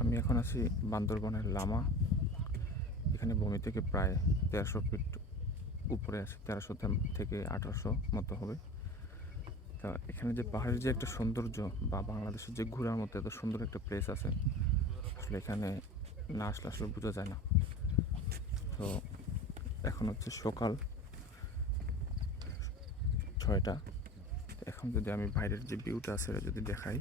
আমি এখন আছি বান্দরবনের লামা। এখানে ভূমি থেকে প্রায় 1300 ফিট উপরে আছে, 1300 থেকে 1800 মতো হবে। তা এখানে যে পাহাড়ের যে একটা সৌন্দর্য, বা বাংলাদেশের যে ঘোরার মতো এত সুন্দর একটা প্লেস আছে, আসলে এখানে না আসলে আসলে বোঝা যায় না। তো এখন হচ্ছে সকাল 6টা। এখন যদি আমি বাইরের যে ভিউটা আছে এটা যদি দেখাই,